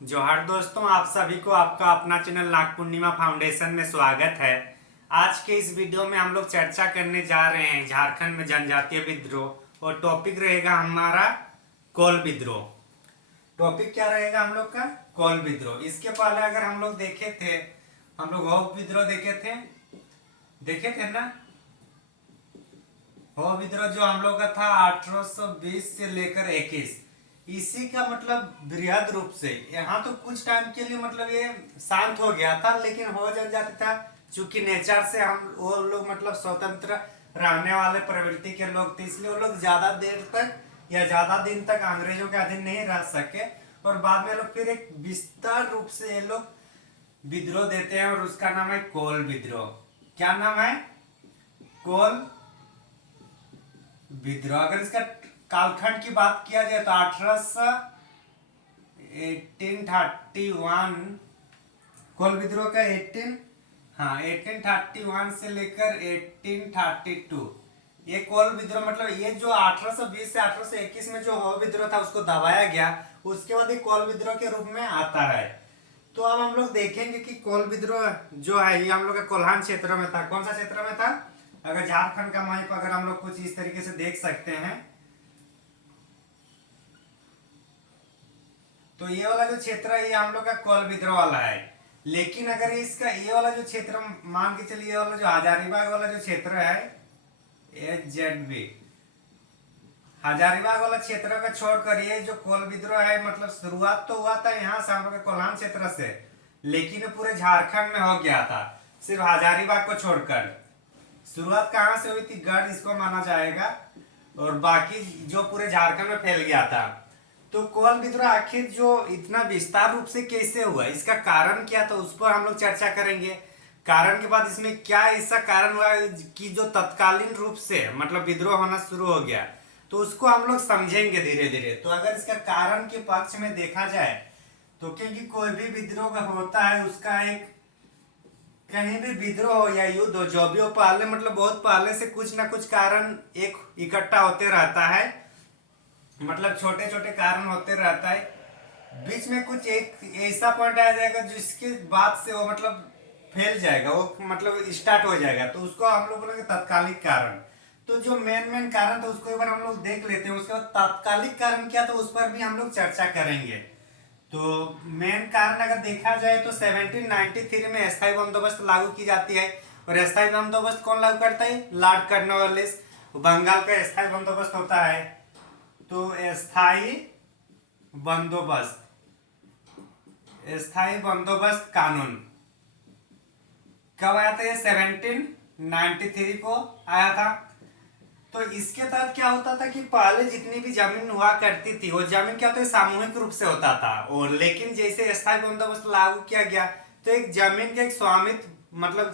जोहार दोस्तों, आप सभी को आपका अपना चैनल नाग पूर्णिमा फाउंडेशन में स्वागत है। आज के इस वीडियो में हम लोग चर्चा करने जा रहे हैं झारखंड में जनजातीय विद्रोह और टॉपिक रहेगा हमारा कोल विद्रोह। टॉपिक क्या रहेगा हम लोग का? कोल विद्रोह। इसके पहले अगर हम लोग देखे थे, हम लोग हो विद्रोह देखे थे ना। हो विद्रोह जो हम लोग का था 1820 से लेकर 21, इसी का मतलब बृहद रूप से यहाँ तो कुछ टाइम के लिए मतलब ये शांत हो गया था, लेकिन हो जल जाता था चूंकि नेचर से हम वो लोग मतलब स्वतंत्र रहने वाले प्रवृत्ति के लोग थे, इसलिए वो लोग ज्यादा देर तक या ज्यादा दिन तक अंग्रेजों के अधीन नहीं रह सके। और बाद में लोग फिर एक विस्तार रूप से ये लोग विद्रोह देते हैं और उसका नाम है कोल विद्रोह। क्या नाम है? कोल विद्रोह। अगर इसका कालखंड की बात किया जाए तो 1831 कोल विद्रोह का 1831 से लेकर 1832 ये कोल विद्रोह मतलब ये जो 1820 से 1821 में जो हो विद्रोह था उसको दबाया गया, उसके बाद ये कोल विद्रोह के रूप में आता है। तो अब हम लोग देखेंगे कि कोल विद्रोह जो है ये हम लोग का कोल्हान क्षेत्र में था। कौन सा क्षेत्र में था? अगर झारखंड का मैप अगर हम लोग कुछ इस तरीके से देख सकते हैं तो ये वाला जो क्षेत्र है ये हम लोग का कोल विद्रोह वाला है। लेकिन अगर इसका ये वाला जो क्षेत्र मान के चलिए, ये वाला जो हजारीबाग वाला जो क्षेत्र है HZB, हजारीबाग वाला क्षेत्र का छोड़कर ये जो कोल विद्रोह है मतलब शुरुआत तो हुआ था यहाँ से हम लोग के कोल्हान क्षेत्र से, लेकिन पूरे झारखंड में हो गया था सिर्फ हजारीबाग को छोड़कर। शुरुआत कहाँ से हुई थी? गढ़ इसको माना जाएगा, और बाकी जो पूरे झारखंड में फैल गया था। तो कोल विद्रोह आखिर जो इतना विस्तार रूप से कैसे हुआ, इसका कारण क्या था, उस पर हम लोग चर्चा करेंगे। कारण के बाद इसमें क्या ऐसा कारण हुआ कि जो तत्कालीन रूप से मतलब विद्रोह होना शुरू हो गया, तो उसको हम लोग समझेंगे धीरे धीरे। तो अगर इसका कारण के पक्ष में देखा जाए तो क्योंकि कोई भी विद्रोह होता है उसका एक कहीं भी विद्रोह हो या युद्ध हो, जो भी हो, पहले मतलब बहुत पहले से कुछ ना कुछ कारण एक इकट्ठा होते रहता है, मतलब छोटे छोटे कारण होते रहता है। बीच में कुछ एक ऐसा पॉइंट आ जाएगा जिसके बाद से वो मतलब फैल जाएगा, वो मतलब स्टार्ट हो जाएगा, तो उसको हम लोग बोलेंगे तत्कालिक कारण। तो जो मेन मेन कारण था उसको एक बार हम लोग देख लेते हैं, उसके बाद तात्कालिक कारण क्या था उस पर भी हम लोग चर्चा करेंगे। तो मेन कारण अगर देखा जाए तो 1793 में अस्थायी बंदोबस्त लागू की जाती है। और अस्थायी बंदोबस्त कौन लागू करता है? Lord Cornwallis. बंगाल का अस्थायी बंदोबस्त होता है। तो स्थायी बंदोबस्त कानून कब आया था? ये 1793 को आया था। तो इसके तहत क्या होता था कि पहले जितनी भी जमीन हुआ करती थी वो जमीन क्या होता है सामूहिक रूप से होता था, और लेकिन जैसे स्थायी बंदोबस्त लागू किया गया तो एक जमीन के एक स्वामित्व मतलब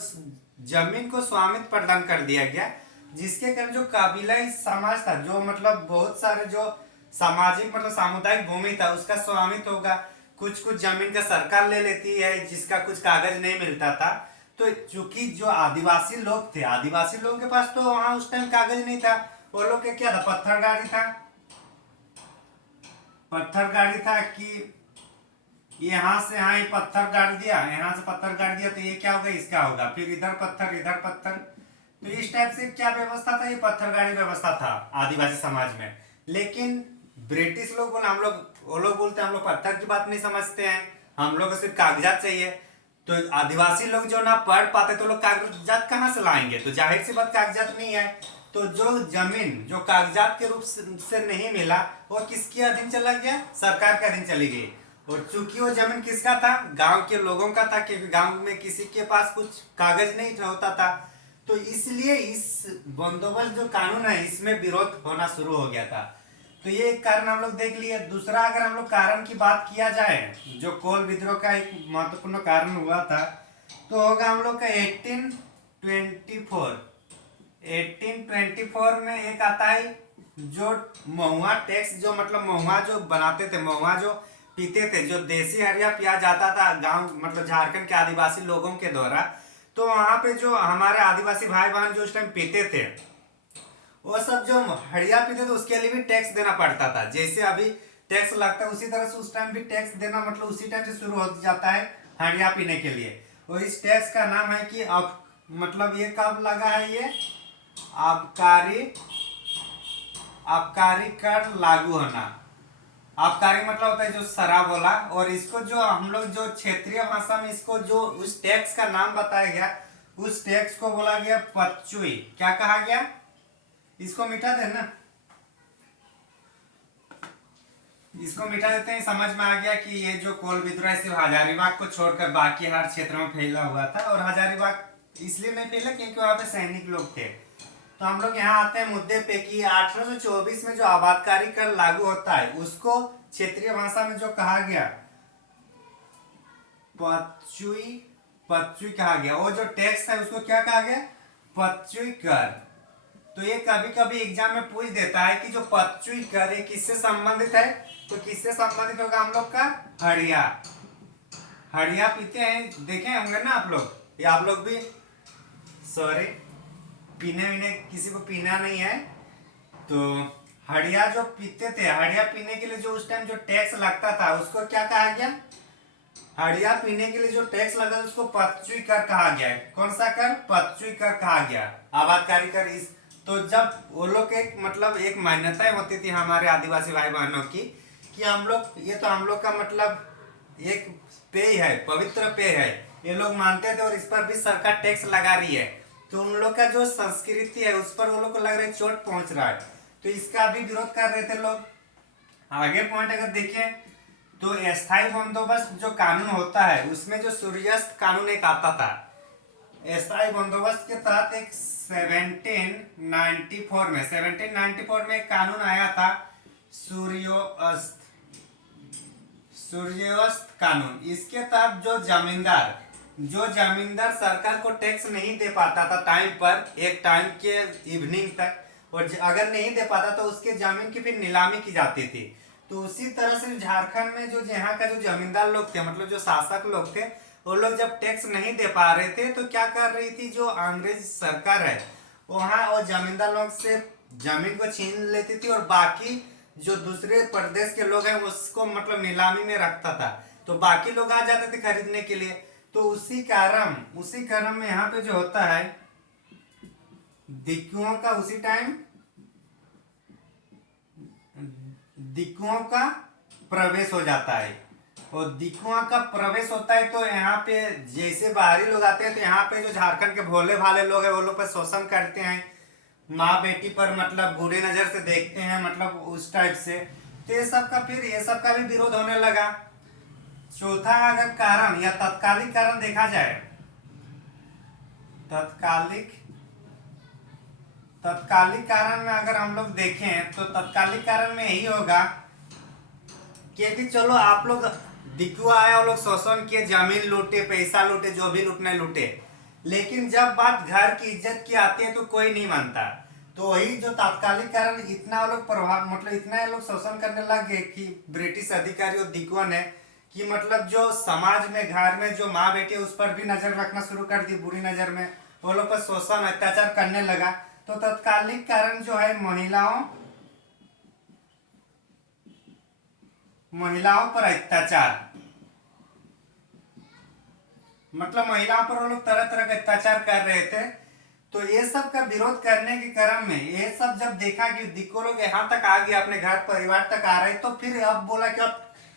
जमीन को स्वामित्व प्रदान कर दिया गया, जिसके कारण जो कबीलाई समाज था, जो मतलब बहुत सारे जो सामाजिक मतलब सामुदायिक भूमि था उसका स्वामित्व होगा। कुछ कुछ जमीन का सरकार ले लेती है जिसका कुछ कागज नहीं मिलता था। तो चूंकि जो आदिवासी लोग थे, आदिवासी लोगों के पास तो वहां उस टाइम कागज नहीं था, वो लोग के क्या था? पत्थर गाड़ी था। पत्थर गाड़ी था कि यहाँ से यहाँ ये पत्थर गाड़ दिया, यहाँ से पत्थर गाड़ दिया तो ये क्या होगा? इसका होगा, फिर इधर पत्थर इधर पत्थर। तो इस टाइप से क्या व्यवस्था था? ये पत्थर गाड़ी व्यवस्था था आदिवासी समाज में। लेकिन ब्रिटिश लोग बोले हम लोग, वो लोग बोलते हैं हम लोग पत्थर की बात नहीं समझते हैं, हम लोग को सिर्फ कागजात चाहिए। तो आदिवासी लोग जो ना पढ़ पाते तो लोग कागजात कहाँ से लाएंगे? तो जाहिर सी बात कागजात नहीं है। तो जो जमीन जो कागजात के रूप से नहीं मिला वो किसके अधीन चला गया? सरकार के अधीन चली गई। और चूंकि वो जमीन किसका था? गांव के लोगों का था, क्योंकि गांव में किसी के पास कुछ कागज नहीं होता था। तो इसलिए इस बंदोबस्त जो कानून है इसमें विरोध होना शुरू हो गया था। तो ये एक कारण हम लोग देख लिए। दूसरा अगर हम लोग कारण की बात किया जाए जो कोल विद्रोह का एक महत्वपूर्ण कारण हुआ था तो होगा हम लोग का 1824। 1824 में एक आता है जो महुआ टैक्स, जो मतलब महुआ जो बनाते थे, महुआ जो पीते थे, जो देसी हरिया पिया जाता था गांव मतलब झारखंड के आदिवासी लोगों के द्वारा। तो वहां पे जो हमारे आदिवासी भाई बहन जो उस टाइम पीते थे वो सब जो हड़िया पीते थे उसके लिए भी टैक्स देना पड़ता था। जैसे अभी टैक्स लगता है, उसी तरह से उस टाइम भी टैक्स देना मतलब उसी टाइम से शुरू हो जाता है हंडिया पीने के लिए। और इस टैक्स का नाम है कि अब मतलब ये कब लगा है, ये आबकारी आबकारी कर लागू होना। आबकारी मतलब होता है जो शराब वाला, और इसको जो हम लोग जो क्षेत्रीय भाषा में इसको जो उस टैक्स का नाम बताया गया, उस टैक्स को बोला गया पच्चुई। क्या कहा गया, इसको मिटा देना, इसको मिटा देते हैं। समझ में आ गया कि ये जो कोल विद्रोह सिर्फ हजारीबाग को छोड़कर बाकी हर क्षेत्र में फैला हुआ था, और हजारीबाग इसलिए नहीं फैला क्योंकि वहां पे सैनिक लोग थे। तो हम लोग यहाँ आते हैं मुद्दे पे कि 1824 में जो आबादकारी कर लागू होता है उसको क्षेत्रीय भाषा में जो कहा गया पच्चुई, पच्चुई कहा गया। वो जो टैक्स है उसको क्या कहा गया, पच्चुई कर। तो ये कभी कभी एग्जाम में पूछ देता है कि जो पच्चुई कर ये किससे संबंधित है, तो किससे संबंधित होगा हम लोग का, हड़िया। हड़िया पीते हैं, देखे होंगे ना आप लोग, या आप लोग भी, सॉरी पीने वीने किसी को पीना नहीं है। तो हड़िया जो पीते थे, हड़िया पीने के लिए जो उस टाइम जो टैक्स लगता था उसको क्या कहा गया, हड़िया पीने के लिए जो टैक्स लगा उसको पच्चुई कर कहा गया है। कौन सा कर, पच्चुई कर कहा गया, आबादकारी कर। इस तो जब वो लोग एक मतलब एक मान्यता होती थी हमारे आदिवासी भाई बहनों की कि हम लोग, ये तो हम लोग का मतलब एक पेय है, पवित्र पेय है, ये लोग मानते थे, और इस पर भी सरकार टैक्स लगा रही है। तो उन लोग का जो संस्कृति है उस पर वो लोग को लग रहा है चोट पहुंच रहा है, तो इसका भी विरोध कर रहे थे लोग। आगे पॉइंट अगर देखें तो अस्थायी बंदोबस्त जो कानून होता है उसमें जो सूर्यास्त कानून एक आता था, अस्थायी बंदोबस्त के तहत एक 1794 में एक कानून आया था, सूर्यास्त सूर्यास्त कानून। इसके तहत जो जमींदार सरकार को टैक्स नहीं दे पाता था टाइम पर, एक टाइम के इवनिंग तक, और अगर नहीं दे पाता तो उसके जमीन की फिर नीलामी की जाती थी। तो उसी तरह से झारखंड में जो यहाँ का जो जमींदार लोग थे, मतलब जो शासक लोग थे, वो लोग जब टैक्स नहीं दे पा रहे थे तो क्या कर रही थी, जो अंग्रेज सरकार है वहाँ और जमींदार लोग से जमीन को छीन लेती थी, और बाकी जो दूसरे प्रदेश के लोग हैं उसको मतलब नीलामी में रखता था, तो बाकी लोग आ जाते थे खरीदने के लिए। तो उसी कारण में यहाँ पे जो होता है दिक्कुओं का उसी टाइम दिक्कुओं का प्रवेश हो जाता है, और दिक्कुओं का प्रवेश होता है तो यहाँ पे जैसे बाहरी लोग आते हैं तो यहाँ पे जो झारखंड के भोले भाले लोग हैं वो लोग पर शोषण करते हैं, माँ बेटी पर मतलब बुरी नजर से देखते हैं, मतलब उस टाइप से। तो ये सब का भी विरोध होने लगा। चौथा अगर कारण या तत्कालिक कारण देखा जाए, तत्कालिक कारण में अगर हम लोग देखें तो तत्कालिक कारण में यही होगा कि चलो आप लोग दिक्कू आए, वो लोग शोषण किए, जमीन लूटे, पैसा लूटे, जो भी लूटना लूटे, लेकिन जब बात घर की इज्जत की आती है तो कोई नहीं मानता। तो वही जो तात्कालिक कारण इतना वो लोग प्रभाव मतलब इतना ये लोग शोषण करने लग गए कि ब्रिटिश अधिकारी और दिक्कुओं ने कि मतलब जो समाज में घर में जो माँ बेटी उस पर भी नजर रखना शुरू कर दी बुरी नजर में, वो लोग पर शोषण अत्याचार करने लगा। तो तत्कालिक कारण जो है महिलाओं पर अत्याचार, मतलब महिलाओं पर वो लोग तरह तरह के अत्याचार कर रहे थे। तो ये सब का विरोध करने के क्रम में ये सब जब देखा कि दिक्कू लोग यहाँ तक आ गए, अपने घर परिवार तक आ रहे, तो फिर अब बोला कि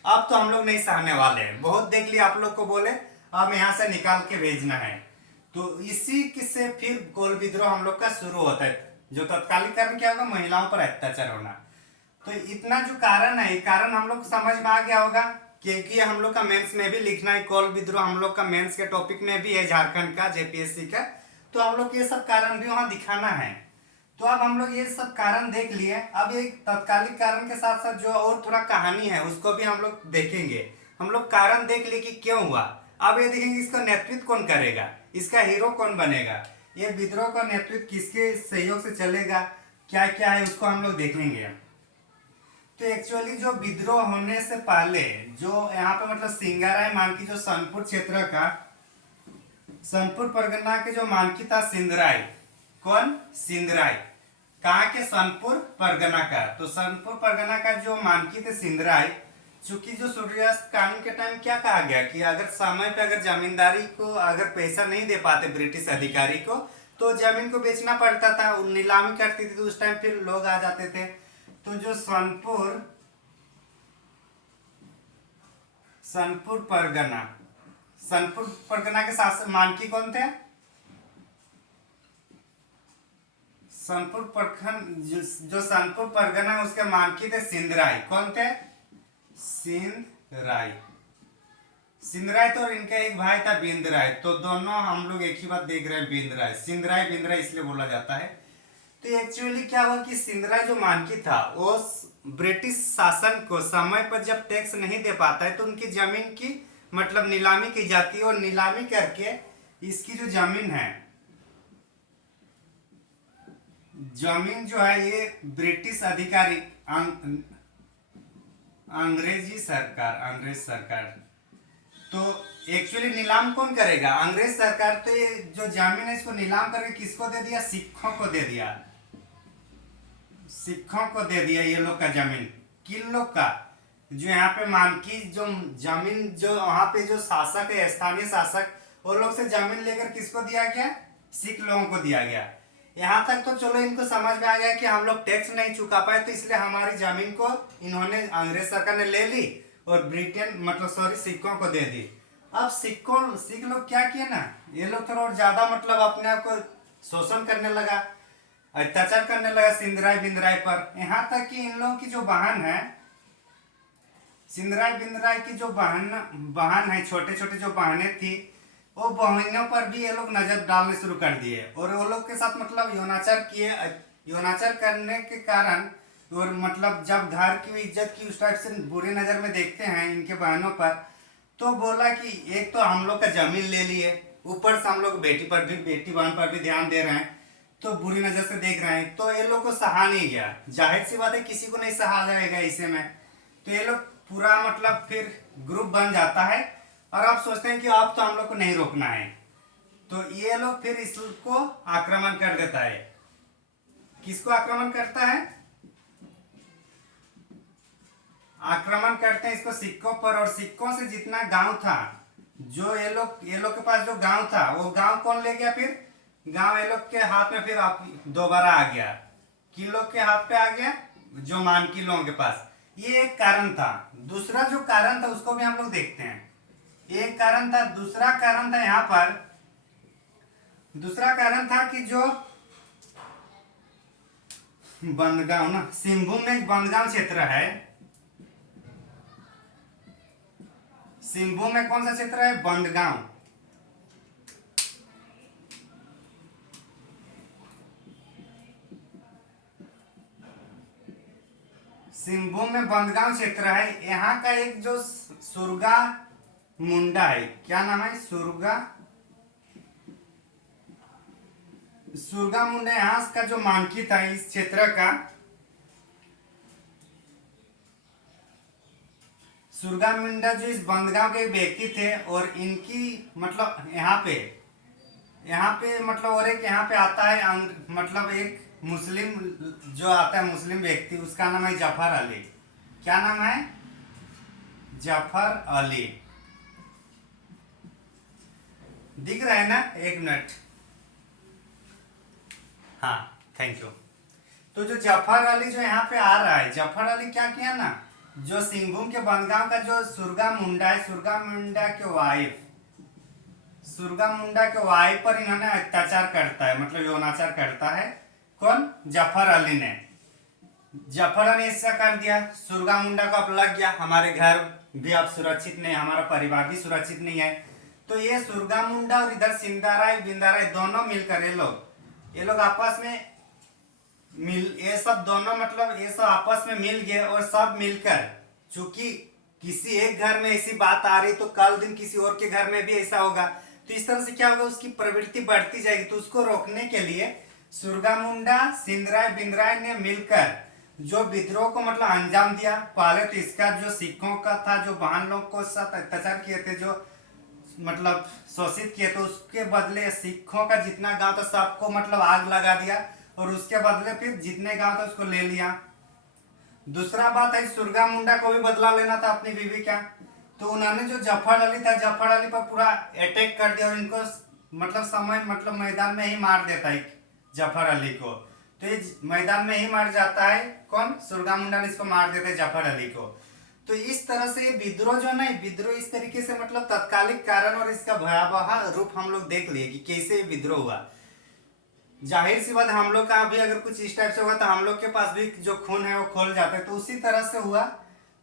अब तो हम लोग नहीं सहने वाले हैं, बहुत देख लिया आप लोग को, बोले अब यहाँ से निकाल के भेजना है। तो इसी से फिर कोल विद्रोह हम लोग का शुरू होता है। जो तत्कालिक कारण क्या होगा, महिलाओं पर अत्याचार होना। तो इतना जो कारण है, कारण हम लोग समझ में आ गया होगा, क्योंकि हम लोग का मेंस में भी लिखना है कोल विद्रोह, हम लोग का मेंस के टॉपिक में भी है झारखंड का जेपीएससी का। तो हम लोग ये सब कारण भी वहां दिखाना है। तो अब हम लोग ये सब कारण देख लिए, अब एक तत्कालिक कारण के साथ साथ जो और थोड़ा कहानी है उसको भी हम लोग देखेंगे। हम लोग कारण देख लिए कि क्यों हुआ, अब ये देखेंगे इसका नेतृत्व कौन करेगा, इसका हीरो कौन बनेगा, ये विद्रोह का नेतृत्व किसके सहयोग से चलेगा, क्या क्या है उसको हम लोग देखेंगे। तो एक्चुअली जो विद्रोह होने से पहले जो यहाँ पे मतलब सिंगाराय मानकी जो सोनपुर क्षेत्र का, सोनपुर परगना के जो मानकी था सिंदराय, कौन, सिंदराय, कहाँ के? सोनपुर परगना का। तो सोनपुर परगना का जो मानकी थे सिंधराय, चूंकि जो सूर्यास्त कानून के टाइम क्या कहा गया कि अगर समय पे अगर जमींदारी को अगर पैसा नहीं दे पाते ब्रिटिश अधिकारी को, तो जमीन को बेचना पड़ता था, नीलामी करती थी, तो उस टाइम फिर लोग आ जाते थे। तो जो सोनपुर परगना, सोनपुर परगना के शासक मानकी कौन थे? सोनपुर प्रखंड जो सोनपुर परगना है उसके मानकी थे सिंधराय। कौन थे? सिंधराय। सिंधराय तो, और इनका एक भाई था बिंदराय। तो दोनों हम लोग एक ही बात देख रहे हैं, बिंदराय। सिंधराय बिंदराय इसलिए बोला जाता है। तो एक्चुअली क्या हुआ कि सिंधराय जो मानकी था वो ब्रिटिश शासन को समय पर जब टैक्स नहीं दे पाता है तो उनकी जमीन की मतलब नीलामी की जाती है, और नीलामी करके इसकी जो जमीन है, जमीन जो है ये ब्रिटिश अधिकारी अंग्रेज सरकार। तो एक्चुअली नीलाम कौन करेगा? अंग्रेज सरकार। तो ये जो जमीन है इसको नीलाम करके किसको दे दिया? सिखों को दे दिया। सिखों को दे दिया ये लोग का जमीन। किन लोग का? जो यहाँ पे मानकी जो जमीन, जो वहां पे जो शासक है, स्थानीय शासक, वो लोग से जमीन लेकर किसको दिया गया? सिख लोगों को दिया गया। यहाँ तक तो चलो इनको समझ में आ गया कि हम लोग टैक्स नहीं चुका पाए, तो इसलिए हमारी जमीन को इन्होंने, अंग्रेज सरकार ने ले ली और ब्रिटेन मतलब सॉरी सिखों को दे दी। अब सिख लोग क्या किए ना, ये लोग थोड़ा और ज्यादा मतलब अपने आप को शोषण करने लगा, अत्याचार करने लगा सिंधराय बिंदराय पर। यहाँ तक कि इन लोगों की जो बहन है, सिंधराय बिंदराय की जो बहन है, छोटे छोटे जो बहनें थी, वो बहनों पर भी ये लोग नजर डालने शुरू कर दिए, और वो लोग के साथ मतलब यौनाचार किए। यौनाचार करने के कारण, और मतलब जब घर की इज्जत की उस टाइप से बुरी नजर में देखते हैं इनके बहनों पर, तो बोला कि एक तो हम लोग का जमीन ले लिए, ऊपर से हम लोग बेटी बहन पर भी ध्यान दे रहे हैं, तो बुरी नजर से देख रहे हैं। तो ये लोग को सहा नहीं गया। जाहिर सी बात है किसी को नहीं सहा जाएगा इसे में। तो ये लोग पूरा मतलब फिर ग्रुप बन जाता है, और आप सोचते हैं कि अब तो हम लोग को नहीं रोकना है, तो ये लोग फिर इसको आक्रमण कर देता है। किसको आक्रमण करता है? आक्रमण करते हैं इसको सिक्कों पर, और सिक्कों से जितना गांव था, जो ये लोग के पास जो गांव था, वो गांव कौन ले गया? फिर गांव ये लोग के हाथ में फिर दोबारा आ गया। किन लोग के हाथ पे आ गया? जो मानकी लोगों के पास। ये एक कारण था। दूसरा जो कारण था उसको भी हम लोग देखते हैं। एक कारण था, दूसरा कारण था यहाँ पर, दूसरा कारण था कि जो बंदगांव ना, सिंहभूम में एक बंदगांव क्षेत्र है। सिंहभूम में कौन सा क्षेत्र है? बंदगांव। सिंहभूम में बंदगांव क्षेत्र है। यहाँ का एक जो सुरगा मुंडा है, क्या नाम है? सुरगा मुंडा यहाँ का जो मानकी था इस क्षेत्र का, सुरगा मुंडा जो इस बंदगांव के व्यक्ति थे, और इनकी मतलब यहाँ पे मतलब, और एक यहाँ पे आता है मतलब एक मुस्लिम जो आता है, मुस्लिम व्यक्ति, उसका नाम है जफर अली। क्या नाम है? जफर अली। दिख रहा है ना? एक मिनट, हाँ थैंक यू। तो जो जफर अली जो यहाँ पे आ रहा है, जफर अली क्या किया ना, जो सिंहभूम के बंदगांव का जो सुरगा मुंडा है, सुरगा मुंडा के वाइफ पर इन्होंने अत्याचार करता है, मतलब यौनाचार करता है। कौन? जफर अली ने। जफर अली ने ऐसा कर दिया, सुरगा मुंडा को अब लग गया हमारे घर भी अब सुरक्षित नहीं, हमारा परिवार भी सुरक्षित नहीं है। तो ये सुरगा मुंडा और इधर सिंधाराय बिंदाराय दोनों मिलकर ये लोग आपस में ये सब दोनों मतलब ये सब आपस में मिल गए, और सब मिलकर, चूंकि किसी एक घर में ऐसी बात आ रही तो कल दिन किसी और के घर में भी ऐसा होगा, तो इस तरह से क्या होगा, उसकी प्रवृत्ति बढ़ती जाएगी। तो उसको रोकने के लिए सुरगा मुंडा सिंधराय बिंदराय ने मिलकर जो विद्रोह को मतलब अंजाम दिया। पहले तो इसका जो सिखों का था, जो बहन लोग को साथ अत्याचार किए थे, जो मतलब शोषित किए थे, उसके बदले सिखों का जितना गांव था सबको मतलब आग लगा दिया, और उसके बदले फिर जितने गांव था उसको ले लिया। दूसरा बात है, सुरगा मुंडा को भी बदला लेना था अपनी बीवी का, तो उन्होंने जो जफर अली था, जफर अली पर पूरा अटैक कर दिया और इनको मतलब समय मतलब मैदान में ही मार देता है जफर अली को। तो ये मैदान में ही मर जाता है कौन, सुरगा मुंडा ने इसको मार देता है जफर अली को। तो इस तरह से ये विद्रोह जो नहीं, विद्रोह इस तरीके से मतलब तत्कालिक कारण और इसका भयावह रूप हम लोग देख लिए कि कैसे विद्रोह हुआ। जाहिर सी बात, हम लोग का भी अगर कुछ इस टाइप से हुआ तो हम लोग के पास भी जो खून है वो खोल जाता है, तो उसी तरह से हुआ।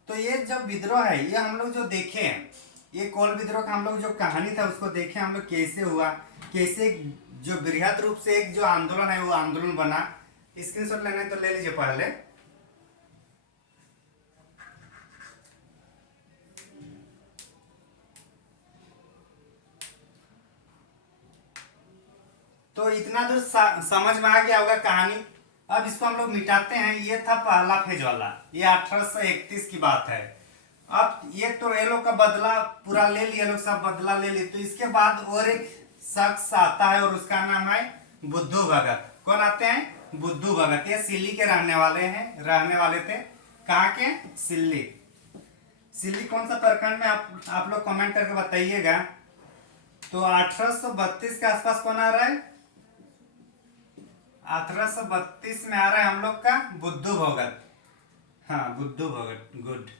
तो ये जब विद्रोह है, ये हम लोग जो देखे हैं, ये कोल विद्रोह का हम लोग जो कहानी था उसको देखे हम लोग कैसे हुआ, कैसे जो बृहद रूप से एक जो आंदोलन है वो आंदोलन बना। स्क्रीनशॉट लेना है तो ले लीजिए पहले। तो इतना तो समझ में आ गया होगा कहानी। अब इसको हम लोग मिटाते हैं। ये था पहला फेज वाला, ये 1831 की बात है। अब ये तो ये लोग का बदला पूरा ले लिया, लोग सब बदला ले लिए। तो इसके बाद और एक शख्स आता है और उसका नाम है बुद्धू भगत। कौन आते हैं? बुद्धू भगत। ये सिल्ली के रहने वाले हैं, रहने वाले थे। कहाँ के? सिल्ली। सिल्ली कौन सा प्रखंड में, आप लोग कमेंट करके बताइएगा। तो 1832 के आसपास कौन आ रहा है? 1832 में आ रहा है हम लोग का बुद्धू भगत। हाँ, बुद्धू भगत, गुड।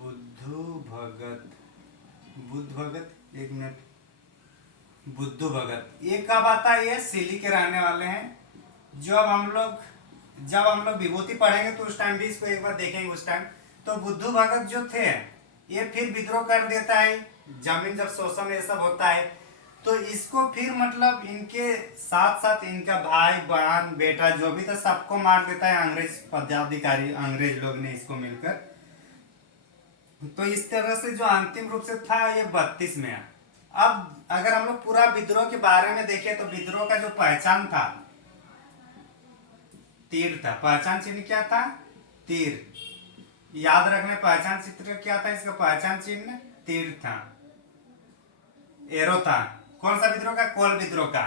बुद्धू भगत, बुद्ध भगत, एक मिनट। बुद्धू भगत ये कब आता है? ये सिल्ली के रहने वाले हैं। जब हम लोग विभूति पढ़ेंगे तो उस टाइम भी इसको एक बार देखेंगे उस टाइम। तो बुद्धू भगत जो थे ये फिर विद्रोह कर देता है, जमीन जब शोषण ये सब होता है तो इसको फिर मतलब इनके साथ साथ इनका भाई बहन बेटा जो भी था सबको मार देता है अंग्रेज पदाधिकारी, अंग्रेज लोग ने इसको मिलकर। तो इस तरह से जो अंतिम रूप से था ये 32 में है। अब अगर हम लोग पूरा विद्रोह के बारे में देखें तो विद्रोह का जो पहचान था तीर था। पहचान चिन्ह क्या था? तीर। याद रखना, पहचान चित्र क्या था? इसका पहचान चिन्ह तीर था, एरो था। कौन सा विद्रोह का? कोल विद्रोह का।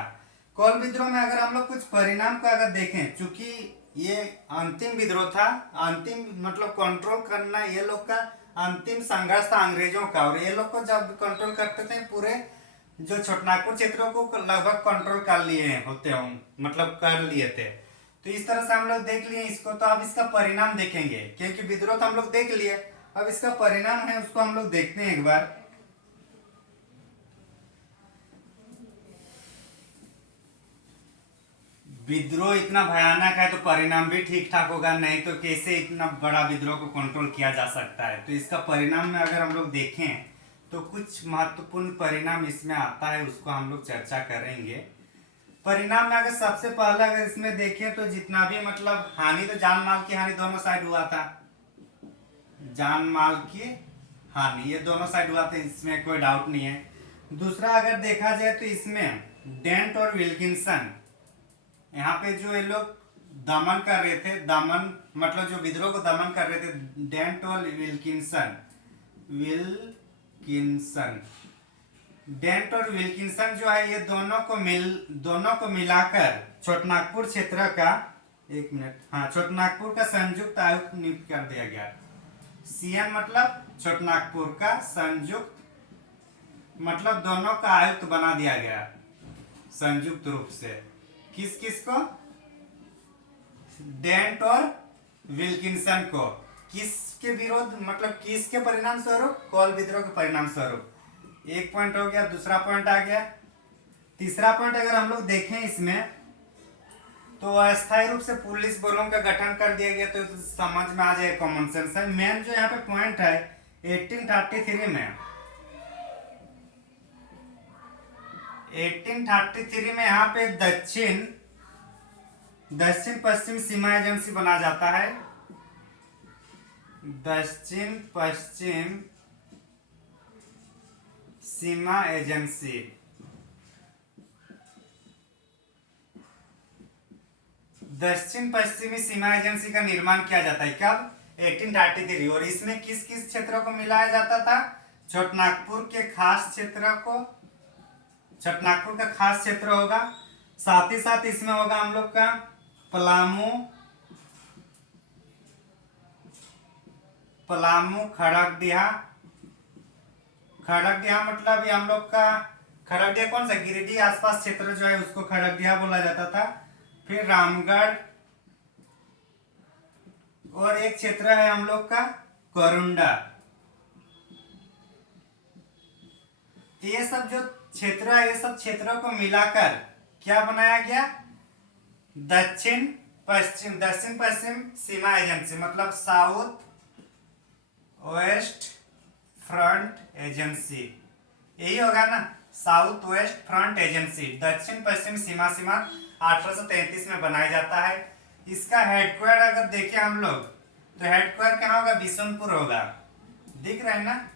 कोल विद्रोह में अगर हम लोग कुछ परिणाम को अगर देखें, चूंकि ये अंतिम विद्रोह था, अंतिम मतलब कंट्रोल करना ये लोग का अंतिम संघर्ष था अंग्रेजों का। और ये लोग को जब कंट्रोल करते थे पूरे जो छोटनागपुर क्षेत्रों को लगभग कंट्रोल कर लिए होते हम, मतलब कर लिए थे। तो इस तरह से हम लोग देख लिए इसको। तो अब इसका परिणाम देखेंगे, क्योंकि विद्रोह तो हम लोग देख लिए, अब इसका परिणाम है उसको हम लोग देखते हैं एक बार। विद्रोह इतना भयानक है तो परिणाम भी ठीक ठाक होगा, नहीं तो कैसे इतना बड़ा विद्रोह को कंट्रोल किया जा सकता है। तो इसका परिणाम में अगर हम लोग देखें तो कुछ महत्वपूर्ण परिणाम इसमें आता है, उसको हम लोग चर्चा करेंगे। परिणाम में अगर सबसे पहले अगर इसमें देखें तो जितना भी मतलब हानि, तो जान माल की हानि दोनों साइड हुआ था। जान माल की हानि ये दोनों साइड हुआ था, इसमें कोई डाउट नहीं है। दूसरा अगर देखा जाए तो इसमें डेंट और विल्किंसन, यहाँ पे जो ये लोग दमन कर रहे थे, दमन मतलब जो विद्रोह को दमन कर रहे थे, डेंट और विल्किंसन, डेंट और विल्किंसन जो है ये दोनों को मिलाकर छोटनागपुर क्षेत्र का, एक मिनट, हाँ, छोटनागपुर का संयुक्त आयुक्त नियुक्त कर दिया गया। सीएम मतलब छोटनागपुर का, संयुक्त मतलब दोनों का आयुक्त बना दिया गया संयुक्त रूप से। किस किस को? डेंट और विल्किंसन को। किसके विरोध मतलब किसके परिणाम स्वरूप? कोल विद्रोह के परिणाम स्वरूप। एक पॉइंट हो गया। दूसरा पॉइंट आ गया। तीसरा पॉइंट अगर हम लोग देखें इसमें तो अस्थायी रूप से पुलिस बलों का गठन कर दिया गया। तो समझ में आ जाए, कॉमन सेंस है। मेन जो यहाँ पे पॉइंट है 1833 में यहाँ पे दक्षिण पश्चिम सीमा एजेंसी बना जाता है। दक्षिण पश्चिम सीमा एजेंसी, दक्षिण पश्चिमी सीमा एजेंसी का निर्माण किया जाता है। कब? 1833। और इसमें किस किस क्षेत्रों को मिलाया जाता था? छोटनागपुर के खास क्षेत्र को, छोटनागपुर का खास क्षेत्र होगा, साथ ही साथ इसमें होगा हम लोग का पलामू, पलामू खड़गडिहा। खड़गडिहा मतलब ये हम लोग का खड़गडिहा कौन सा, गिरिडीह आसपास क्षेत्र जो है उसको खड़गडिहा बोला जाता था। फिर रामगढ़, और एक क्षेत्र है हम लोग का करुंडा। तो ये सब जो क्षेत्र है, ये सब क्षेत्रों को मिलाकर क्या बनाया गया, दक्षिण पश्चिम सीमा एजेंसी, मतलब साउथ वेस्ट फ्रंट एजेंसी, यही होगा ना, साउथ वेस्ट फ्रंट एजेंसी, दक्षिण पश्चिम सीमा 1833 में बनाया जाता है। इसका हेडक्वार्टर अगर देखें हम लोग तो हेडक्वार्टर कहाँ होगा, बिशुनपुर होगा, दिख रहा है ना,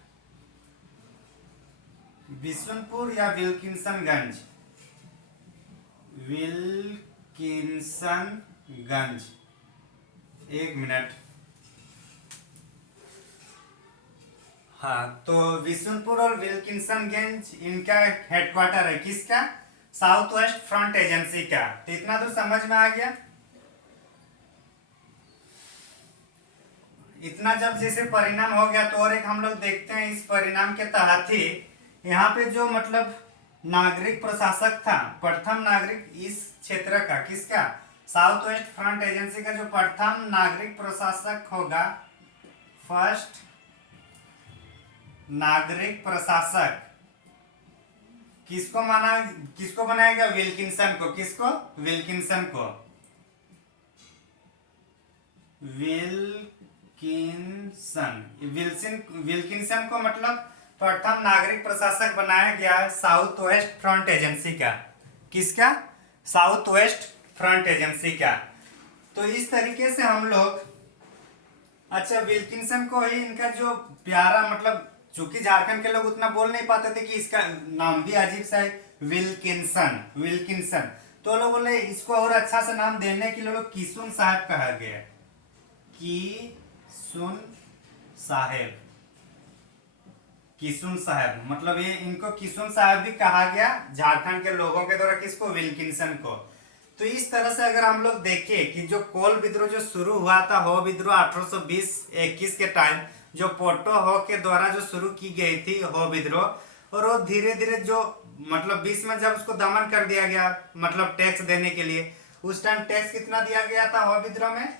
बिशुनपुर या विल्किंसनगंज, विल्किंसनगंज, एक मिनट, हाँ, तो बिशुनपुर और विल्किंसनगंज इनका हेडक्वार्टर है, किसका, साउथ वेस्ट फ्रंट एजेंसी का। तो इतना तो समझ में आ गया। इतना जब जैसे परिणाम हो गया तो और एक हम लोग देखते हैं इस परिणाम के तहत ही यहाँ पे जो मतलब नागरिक प्रशासक था, प्रथम नागरिक इस क्षेत्र का, किसका, साउथ वेस्ट फ्रंट एजेंसी का जो प्रथम नागरिक प्रशासक होगा, फर्स्ट नागरिक प्रशासक, किसको बनाएगा, विल्किंसन को, किसको, विल्किंसन को, विल्किंसन को मतलब प्रथम नागरिक प्रशासक बनाया गया साउथ वेस्ट फ्रंट एजेंसी का, किसका, साउथ वेस्ट फ्रंट एजेंसी का। तो इस तरीके से हम लोग, अच्छा, विल्किंसन को ही इनका जो प्यारा, मतलब चूंकि झारखंड के लोग उतना बोल नहीं पाते थे कि इसका नाम भी अजीब सा है, विल्किंसन, तो लोग बोले इसको और अच्छा सा नाम देने के लिए लोग किसुन साहब कहा गया, किसुन साहेब, किसुन साहब, मतलब ये इनको किसुन साहब भी कहा गया झारखंड के लोगों के द्वारा, किसको, विल्किंसन को। तो इस तरह से अगर हम लोग देखें कि जो कोल विद्रोह जो शुरू हुआ था, हो विद्रोह 1820-21 के टाइम, जो पोटो हो के द्वारा जो शुरू की गई थी हो विद्रोह, और वो धीरे धीरे जो मतलब 20 में जब उसको दमन कर दिया गया, मतलब टैक्स देने के लिए, उस टाइम टैक्स कितना दिया गया था हो विद्रोह में,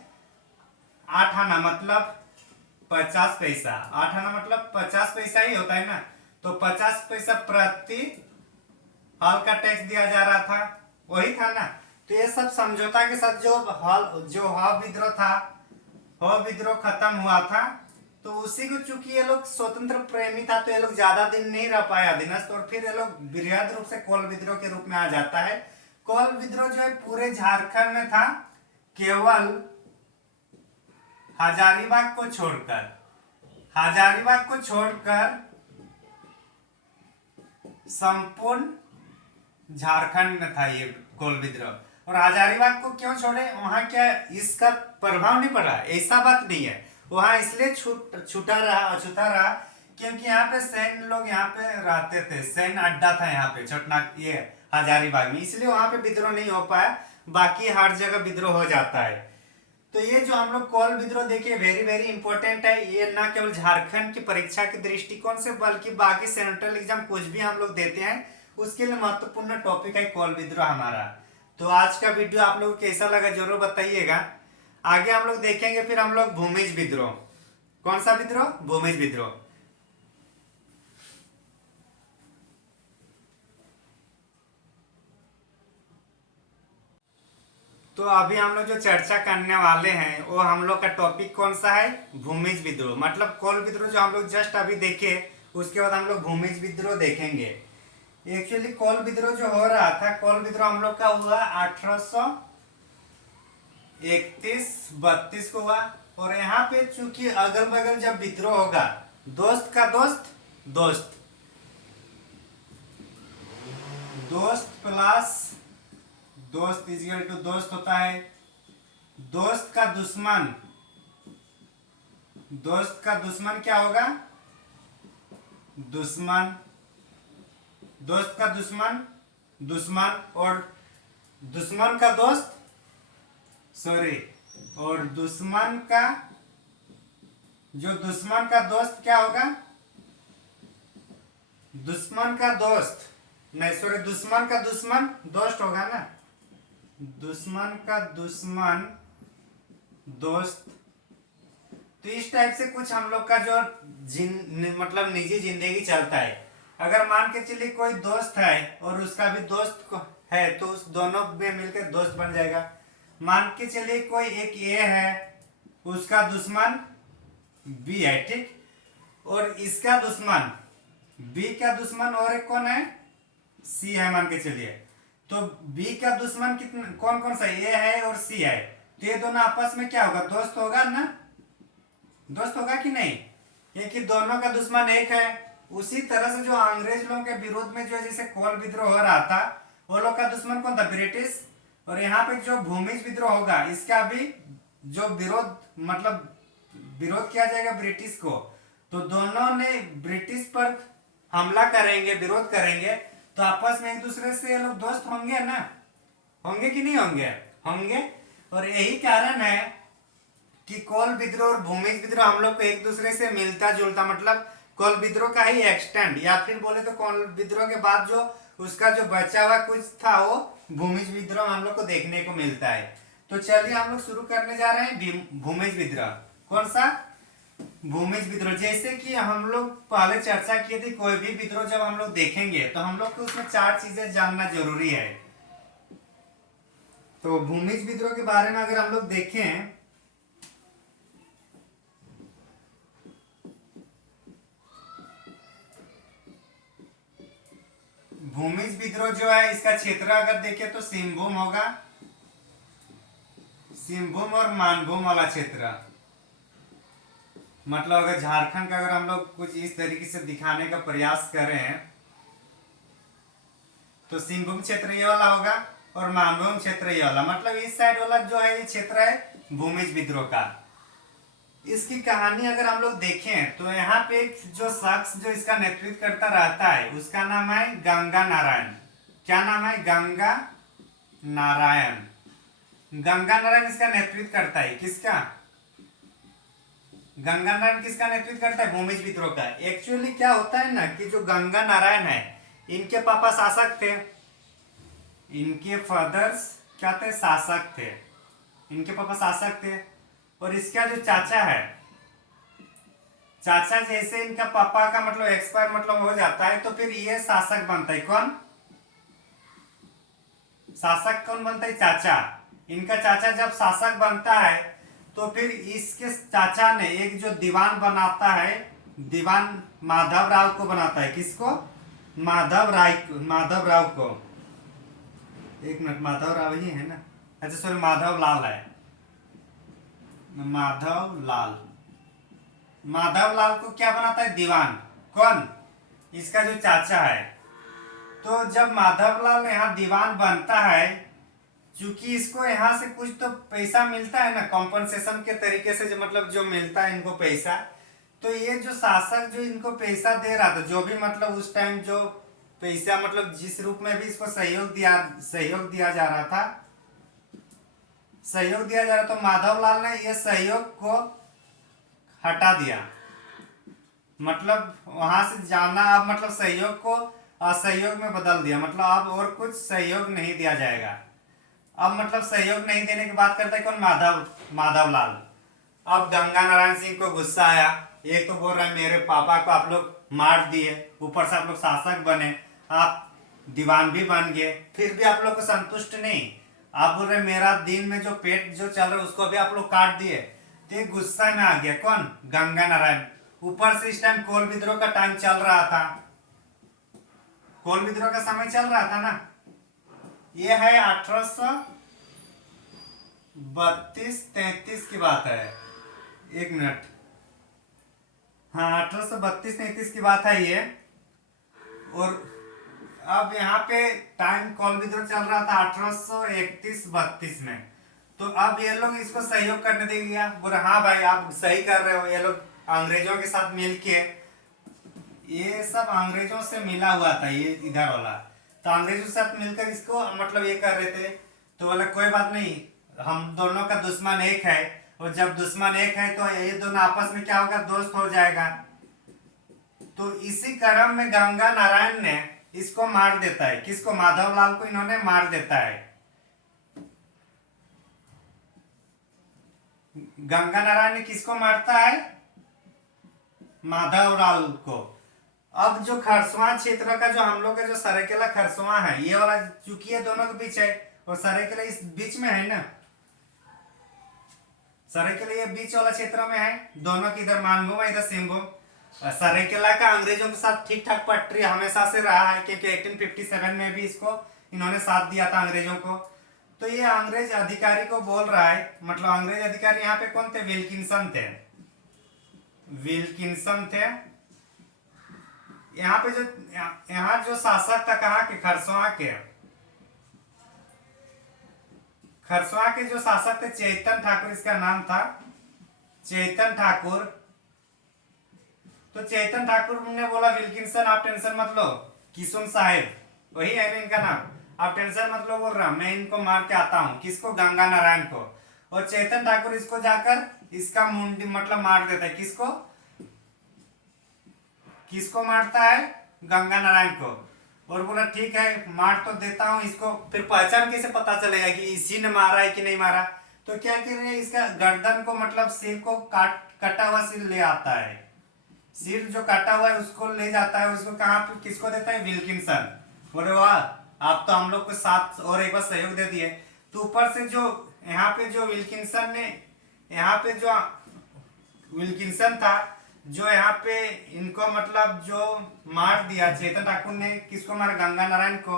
8 आना, मतलब 50 पैसा, 8 आना मतलब 50 पैसा ही होता है ना, तो 50 पैसा प्रति हल का टैक्स दिया जा रहा था, वही था ना। तो ये सब समझौता के साथ जो हो विद्रोह था, हो विद्रोह खत्म हुआ था, तो उसी को चूंकि ये लोग स्वतंत्र प्रेमी था, तो ये लोग ज्यादा दिन नहीं रह पाया अधीनस्थ, और फिर ये लोग बृहद रूप से कोल विद्रोह के रूप में आ जाता है। कोल विद्रोह जो है पूरे झारखंड में था, केवल हजारीबाग को छोड़कर, हजारीबाग को छोड़कर संपूर्ण झारखंड में था ये कोल विद्रोह। और हजारीबाग को क्यों छोड़े, वहां क्या इसका प्रभाव नहीं पड़ा, ऐसा बात नहीं है, वहां इसलिए छूटा रहा, अछूता रहा, क्योंकि यहाँ पे सैन्य लोग यहाँ पे रहते थे, सैन्य अड्डा था यहाँ पे छोटना ये हजारीबाग में, इसलिए वहां पे विद्रोह नहीं हो पाया, बाकी हर जगह विद्रोह हो जाता है। तो ये जो हम लोग कोल विद्रोह देखिए वेरी वेरी इंपॉर्टेंट है, ये ना केवल झारखंड की परीक्षा के दृष्टिकोण से बल्कि बाकी सेंट्रल एग्जाम कुछ भी हम लोग देते हैं उसके लिए महत्वपूर्ण टॉपिक है कोल विद्रोह हमारा। तो आज का वीडियो आप लोग को कैसा लगा जरूर बताइएगा। आगे हम लोग देखेंगे फिर हम लोग भूमिज विद्रोह, कौन सा विद्रोह, भूमिज विद्रोह। तो अभी हम लोग जो चर्चा करने वाले हैं वो हम लोग का टॉपिक कौन सा है, भूमिज विद्रोह, मतलब कोल विद्रोह जो हम लोग जस्ट अभी देखे, उसके बाद हम लोग भूमिज विद्रोह देखेंगे। एक्चुअली कोल विद्रोह जो हो रहा था, कोल विद्रोह हम लोग का हुआ 1831-32 को हुआ, और यहाँ पे चूंकि अगल बगल जब विद्रोह होगा, दोस्त का दोस्त दोस्त, दोस्त प्लस दोस्त इजिकल टू दोस्त होता है, दोस्त का दुश्मन, दोस्त का दुश्मन क्या होगा, दुश्मन, दोस्त का दुश्मन दुश्मन, और दुश्मन का दोस्त, सॉरी, और दुश्मन का जो दुश्मन का दोस्त क्या होगा, दुश्मन का दोस्त, नहीं सॉरी, दुश्मन का दुश्मन दोस्त होगा ना, दुश्मन का दुश्मन दोस्त। तो इस टाइप से कुछ हम लोग का जो मतलब निजी जिंदगी चलता है। अगर मान के चलिए कोई दोस्त है और उसका भी है, तो उस दोनों में मिलकर दोस्त बन जाएगा। मान के चलिए कोई एक ए है, उसका दुश्मन बी है, ठीक, और इसका दुश्मन बी का दुश्मन और एक कौन है, सी है मान के चलिए। तो बी का दुश्मन कितना, कौन कौन सा, ए है और सी है, तो ये दोनों आपस में क्या होगा, दोस्त होगा ना, दोस्त होगा कि नहीं, क्योंकि दोनों का दुश्मन एक है। उसी तरह से जो अंग्रेज लोगों के विरोध में जो जैसे कोल विद्रोह हो रहा था, वो लोग का दुश्मन कौन था, ब्रिटिश। और यहाँ पे जो भूमिज विद्रोह होगा, इसका भी जो विरोध मतलब विरोध किया जाएगा ब्रिटिश को। तो दोनों ने ब्रिटिश पर हमला करेंगे, विरोध करेंगे, तो आपस में एक दूसरे से ये लोग दोस्त होंगे ना, होंगे कि नहीं होंगे, होंगे। और यही कारण है कि कोल विद्रोह और भूमिज विद्रोह हम लोग को एक दूसरे से मिलता जुलता, मतलब कोल विद्रोह का ही एक्सटेंड, या फिर बोले तो कोल विद्रोह के बाद जो उसका जो बचा हुआ कुछ था, वो भूमिज विद्रोह हम लोग को देखने को मिलता है। तो चलिए हम लोग शुरू करने जा रहे हैं भूमिज विद्रोह। कौन सा, भूमिज विद्रोह। जैसे कि हम लोग पहले चर्चा किए थे, कोई भी विद्रोह जब हम लोग देखेंगे तो हम लोग को उसमें 4 चीजें जानना जरूरी है। तो भूमिज विद्रोह के बारे में अगर हम लोग देखें, भूमिज विद्रोह जो है, इसका क्षेत्र अगर देखें तो सिंहभूम होगा, सिंहभूम और मानभूम वाला क्षेत्र। मतलब अगर झारखंड का अगर हम लोग कुछ इस तरीके से दिखाने का प्रयास करें, तो सिंहभूम क्षेत्र ये वाला होगा और मानभूम क्षेत्र ये वाला, मतलब इस साइड वाला जो है ये क्षेत्र है भूमिज विद्रोह का। इसकी कहानी अगर हम लोग देखें तो यहाँ पे एक जो शख्स जो इसका नेतृत्व करता रहता है, उसका नाम है गंगा नारायण। क्या नाम है, गंगा नारायण। गंगा नारायण इसका नेतृत्व करता है, किसका, गंगा नारायण किसका नेतृत्व करता है, भूमिज विद्रोह का। एक्चुअली क्या होता है ना कि जो गंगा नारायण है, इनके पापा शासक थे, इनके फादर्स क्या थे, शासक थे, इनके पापा शासक थे। और इसका जो चाचा है, चाचा जैसे इनका पापा का मतलब एक्सपायर मतलब हो जाता है, तो फिर ये शासक बनता है। कौन, शासक कौन बनता है, चाचा। इनका चाचा जब शासक बनता है, तो फिर इसके चाचा ने एक जो दीवान बनाता है, दीवान माधव राव को बनाता है। किसको, माधव राव को, एक मिनट, माधव राव ही है ना, अच्छा सॉरी, माधव लाल है, माधव लाल को क्या बनाता है, दीवान। कौन, इसका जो चाचा है। तो जब माधव लाल यहाँ दीवान बनता है, चूंकि इसको यहाँ से कुछ तो पैसा मिलता है ना, कॉम्पनसेशन के तरीके से, जो मतलब जो मिलता है इनको पैसा, तो ये जो शासक जो इनको पैसा दे रहा था, जो भी मतलब उस टाइम जो पैसा मतलब जिस रूप में भी इसको सहयोग दिया जा रहा था, तो माधव लाल ने ये सहयोग को हटा दिया, मतलब वहां से जाना, अब मतलब सहयोग को असहयोग में बदल दिया, मतलब अब और कुछ सहयोग नहीं दिया जाएगा। अब मतलब सहयोग नहीं देने की बात करता है कौन, माधव लाल। अब गंगा नारायण सिंह को गुस्सा आया, एक तो बोल रहा है मेरे पापा को आप लोग मार दिए, ऊपर से आप लोग शासक बने, आप दीवान भी बन गए, फिर भी आप लोग को संतुष्ट नहीं, आप बोल रहे मेरा दिन में जो पेट जो चल रहा है उसको भी आप लोग काट दिए। तो गुस्सा में आ गया कौन, गंगा नारायण। ऊपर से इस टाइम कोल विद्रोह का टाइम चल रहा था, कोल विद्रोह का समय चल रहा था ना। ये है 1832-33 की बात है, एक मिनट, हाँ 1832-33 की बात है ये। और अब यहाँ पे टाइम कोल विद्रोह चल रहा था 1831-32 में। तो अब ये लोग इसको सहयोग करने दे दिया, बोले हाँ भाई आप सही कर रहे हो। ये लोग अंग्रेजों के साथ मिलके, ये सब अंग्रेजों से मिला हुआ था ये इधर वाला, तो अंग्रेजों के साथ मिलकर इसको मतलब ये कर रहे थे तो बोला कोई बात नहीं, हम दोनों का दुश्मन एक है, और जब दुश्मन एक है तो ये दोनों आपस में क्या होगा, दोस्त हो जाएगा। तो इसी क्रम में गंगा नारायण ने इसको मार देता है, किसको, माधवलाल को इन्होंने मार देता है। गंगा नारायण ने किसको मारता है, माधवलाल को। अब जो खरसवां क्षेत्र का जो हम लोग का जो सरायकेला खरसवां है, ये वाला चूंकि ये दोनों के बीच है और सरायकेला इस बीच में है ना, सरायकेला ये बीच वाला क्षेत्र में है, दोनों की इधर मानभूम इधर सिंहभूम। सरायकेला का अंग्रेजों के साथ ठीक ठाक पटरी हमेशा से रहा है, क्योंकि 1857 में भी इसको इन्होंने साथ दिया था अंग्रेजों को। तो ये अंग्रेज अधिकारी को बोल रहा है, मतलब अंग्रेज अधिकारी यहाँ पे कौन थे, विल्किंसन थे, विल्किंसन थे। यहाँ पे जो यहाँ जो शासक था कहाँ के, खरसवां के जो शासक थे चेतन ठाकुर, इसका नाम था चेतन ठाकुर। तो चेतन ठाकुर ने बोला विल्किंसन आप टेंशन मत लो, किशुन साहेब वही है ना इनका नाम, आप टेंशन मत लो, बोल रहा मैं इनको मार के आता हूँ, किसको, गंगा नारायण को। और चेतन ठाकुर इसको जाकर इसका मुंडी मतलब मार देता है, किसको, किसको मारता है, गंगा नारायण को। और बोला ठीक है मार तो देता हूँ इसको, फिर पहचान कैसे पता चलेगा कि इसी ने मारा है कि नहीं मारा। तो क्या कर रहे हैं, इसका गर्दन को मतलब सिर को कटा हुआ सिर ले आता है, सिर जो कटा हुआ है उसको ले जाता है, उसको कहाँ पे किसको देता है, विल्किंसन। बोले वाह आप तो हम लोग को साथ और एक बार सहयोग दे दिए। तो ऊपर से जो यहाँ पे जो विल्किंसन ने, यहाँ पे जो विल्किंसन था जो यहाँ पे इनको मतलब जो मार दिया, चेतन ठाकुर ने किसको मारा, गंगा नारायण को।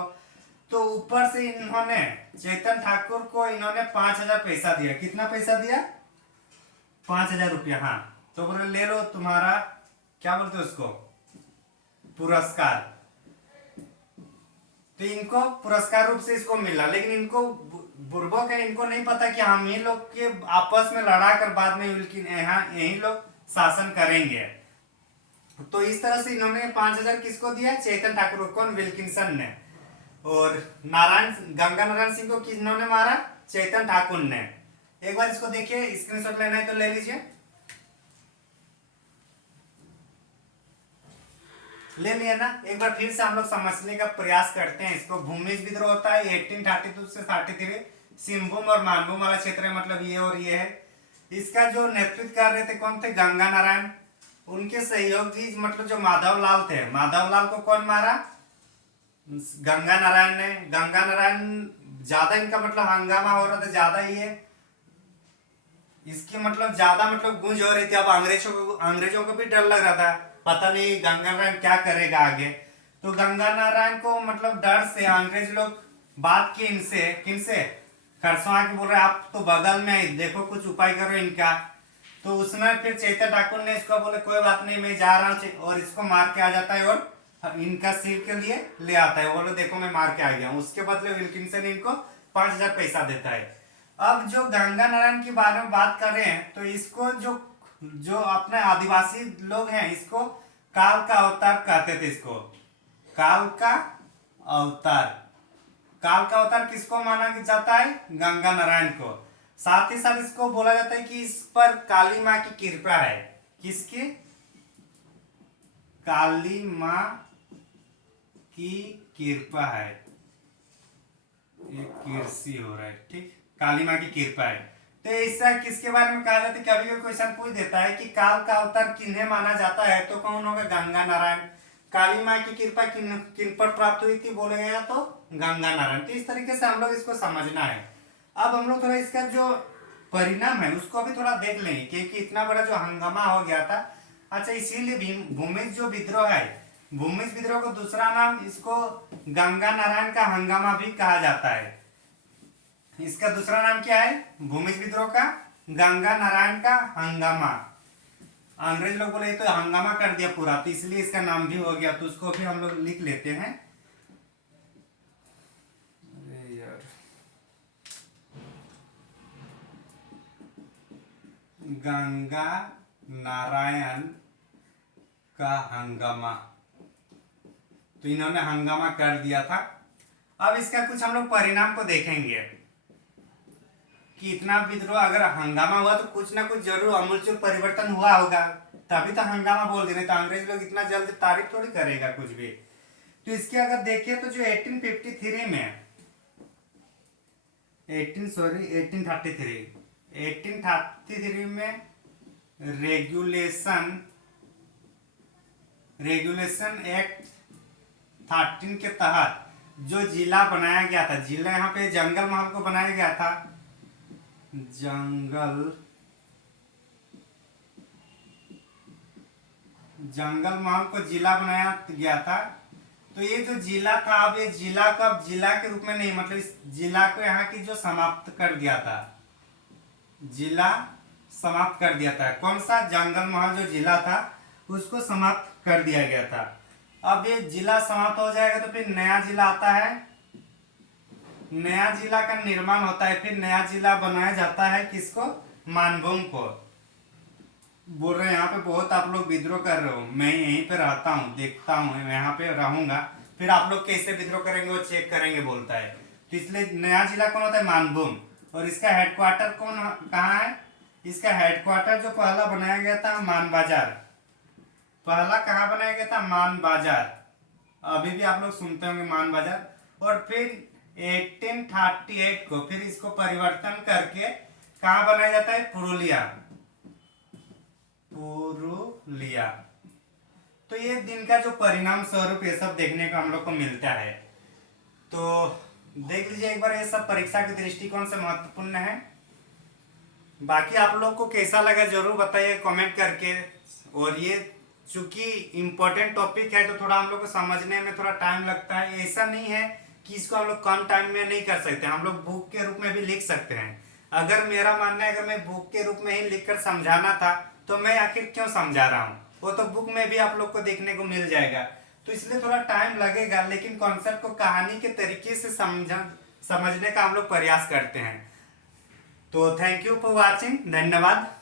तो ऊपर से इन्होंने चेतन ठाकुर को इन्होंने 5,000 पैसा दिया, कितना पैसा दिया, 5,000 रुपया। हाँ तो बोले ले लो तुम्हारा क्या बोलते उसको, पुरस्कार। तो इनको पुरस्कार रूप से इसको मिला, लेकिन इनको बुर्बक है, इनको नहीं पता कि हम ही लोग के आपस में लड़ा कर बाद में यहाँ यही लोग शासन करेंगे। तो इस तरह से इन्होंने 5,000 किसको दिया, चेतन ठाकुर को, कौन, विल्किंसन ने। और नारायण, गंगा नारायण सिंह को किन्होंने मारा, चेतन ठाकुर ने। एक बार इसको देखिए, स्क्रीनशॉट लेना है तो ले लीजिए, ले लिया ना। एक बार फिर से हम लोग समझने का प्रयास करते हैं इसको। भूमिज विद्रोह होता है 1832 से 33, सिंहभूम और मानभूम वाला क्षेत्र है, मतलब ये और ये है। इसका जो नेतृत्व कर रहे थे कौन थे, गंगा नारायण। उनके सहयोगी मतलब जो माधवलाल थे, माधवलाल को कौन मारा, गंगा नारायण ने। गंगा नारायण ज्यादा इनका मतलब हंगामा हो रहा था, ज्यादा ही है इसकी मतलब ज्यादा मतलब गूंज हो रही थी। अब अंग्रेजों को भी डर लग रहा था, पता नहीं गंगा नारायण क्या करेगा आगे। तो गंगा नारायण को मतलब डर से अंग्रेज लोग बात की इनसे, किनसे, खरसवां के, बोल रहे आप तो बगल में देखो कुछ उपाय करो इनका। तो उसमें फिर चेतन ठाकुर ने इसको बोले कोई बात नहीं मैं जा रहा हूँ, और इसको मार के आ जाता है और इनका सिर के लिए ले आता है। बोलो देखो मैं मार के आ गया हूँ। उसके बदले विल्किंसन इनको 5,000 पैसा देता है। अब जो गंगा नारायण के बारे में बात कर रहे हैं, तो इसको जो अपने आदिवासी लोग हैं इसको काल का अवतार कहते थे, इसको काल का अवतार। काल का अवतार किसको माना जाता है, गंगा नारायण को। साथ ही साथ इसको बोला जाता है कि इस पर काली माँ की कृपा है, किसकी, काली माँ की कृपा है। एक कृषि हो रहा है, ठीक, काली माँ की कृपा है। तो ऐसा किसके बारे में कहा जाता है, कभी कोई क्वेश्चन पूछ देता है कि काल का अवतार किन्हें माना जाता है, तो कौन होगा, गंगा नारायण। काली माँ की कृपा किन पर प्राप्त हुई थी बोले गया तो गंगा नारायण। तो इस तरीके से हम लोग इसको समझना है। अब हम लोग थोड़ा इसका जो परिणाम है उसको भी थोड़ा देख लेंगे, क्योंकि इतना बड़ा जो हंगामा हो गया था। अच्छा, इसीलिए भूमिज जो विद्रोह है, भूमिज विद्रोह को दूसरा नाम इसको गंगा नारायण का हंगामा भी कहा जाता है। इसका दूसरा नाम क्या है, भूमिज विद्रोह का गंगा नारायण का हंगामा। अंग्रेज लोग बोले तो हंगामा कर दिया पूरा, तो इसलिए इसका नाम भी हो गया। तो उसको भी हम लोग लिख लेते हैं। अरे यार, गंगा नारायण का हंगामा। तो इन्होंने हंगामा कर दिया था। अब इसका कुछ हम लोग परिणाम को देखेंगे। कि इतना विद्रोह अगर हंगामा हुआ तो कुछ ना कुछ जरूर अमूलचूल परिवर्तन हुआ होगा, तभी तो हंगामा बोल देने। तो अंग्रेज लोग इतना जल्द तारीफ थोड़ी करेगा कुछ भी। तो इसके अगर देखिए तो जो 1853 में 1833 में रेगुलेशन एक्ट 13 के तहत जो जिला बनाया गया था, जिला यहाँ पे जंगल महल को बनाया गया था, जंगल महल को जिला बनाया गया था। तो ये जो जिला था, अब ये जिला का जिला के रूप में नहीं, मतलब इस जिला को यहाँ की जो समाप्त कर दिया था, जिला समाप्त कर दिया था। कौन सा? जंगल महल जो जिला था उसको समाप्त कर दिया गया था। अब ये जिला समाप्त हो जाएगा तो फिर नया जिला आता है, नया जिला का निर्माण होता है, फिर नया जिला बनाया जाता है किसको? मानभूम को। बोल रहे हैं यहाँ पे बहुत आप लोग विद्रोह कर रहे हो, मैं यहीं पे रहता हूँ, देखता हूँ, मैं यहाँ पे रहूंगा, फिर आप लोग कैसे विद्रोह करेंगे वो चेक करेंगे, बोलता है। तो इसलिए नया जिला कौन होता है? मानभूम। और इसका हेडक्वार्टर कहाँ है? इसका हेडक्वार्टर जो पहला बनाया गया था मान बाजार, पहला कहाँ बनाया गया था? मान बाजार। अभी भी आप लोग सुनते होंगे मान बाजार। और फिर 1838 को फिर इसको परिवर्तन करके कहाँ बनाया जाता है? पुरुलिया। तो ये दिन का जो परिणाम स्वरूप ये सब देखने को हम लोग को मिलता है। तो देख लीजिए एक बार, ये सब परीक्षा के दृष्टिकोण से महत्वपूर्ण है। बाकी आप लोग को कैसा लगा जरूर बताइए कमेंट करके। और ये चूंकि इम्पोर्टेंट टॉपिक है तो थोड़ा हम लोग को समझने में थोड़ा टाइम लगता है। ऐसा नहीं है कि इसको हम लोग कम टाइम में नहीं कर सकते, हम लोग बुक के रूप में भी लिख सकते हैं। अगर मेरा मानना है अगर मैं बुक के रूप में ही लिखकर समझाना था तो मैं आखिर क्यों समझा रहा हूँ, वो तो बुक में भी आप लोग को देखने को मिल जाएगा। तो इसलिए थोड़ा टाइम लगेगा, लेकिन कॉन्सेप्ट को कहानी के तरीके से समझने का हम लोग प्रयास करते हैं। तो थैंक यू फॉर वॉचिंग, धन्यवाद।